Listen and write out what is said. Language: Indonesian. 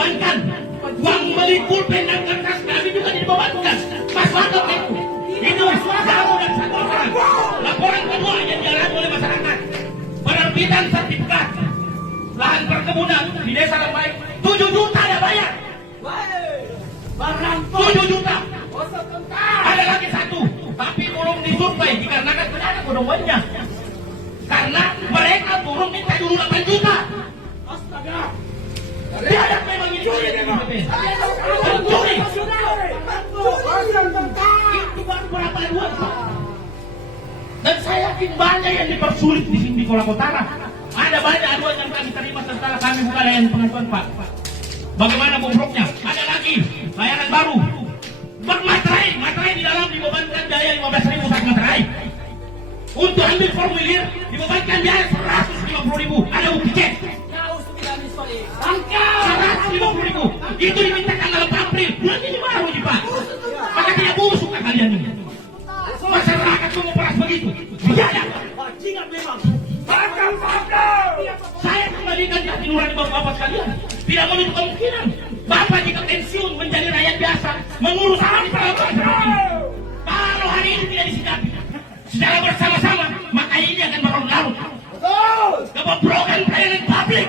dibebankan. Uang beli pulpen dan kertas kami juga dibebankan. Masyarakat itu. Itu kamu dan satu orang. Laporan kedua yang dialami oleh masyarakat. Penerbitan sertifikat lahan perkebunan di desa Lembai 7 juta ada bayar. 7 juta. Ada lagi satu, tapi belum disurvei dikarenakan tidak ada pedomannya. Karena mereka turun minta dulu 8 juta. Astaga. Biadab memang ini. Pencuri. Itu baru berapa aduan, Pak? Dan saya yakin banyak yang dipersulit di sini di Kolak Utara. Ada banyak aduan yang kami terima setelah kami buka layanan pengaduan, Pak. Bagaimana bobroknya? Ada lagi layanan baru. Materai di dalam dibebankan biaya 15.000 saat materai. Untuk ambil formulir dibebankan biaya 150.000. Ada bukti cek. 150.000. Itu dimintakan dalam April. Bulan ini baru nih, Pak. Maka tidak busuk kalian ini. Masyarakat mau peras begitu. Biaya. Jingat memang. Saya kembalikan hati nurani bapak-bapak sekalian. Tidak menutup kemungkinan bapak jika pensiun menjadi rakyat biasa mengurus hal apa. Kalau hari ini tidak disikapi secara bersama-sama, maka ini akan berlarut-larut. Kebobrokan pelayanan publik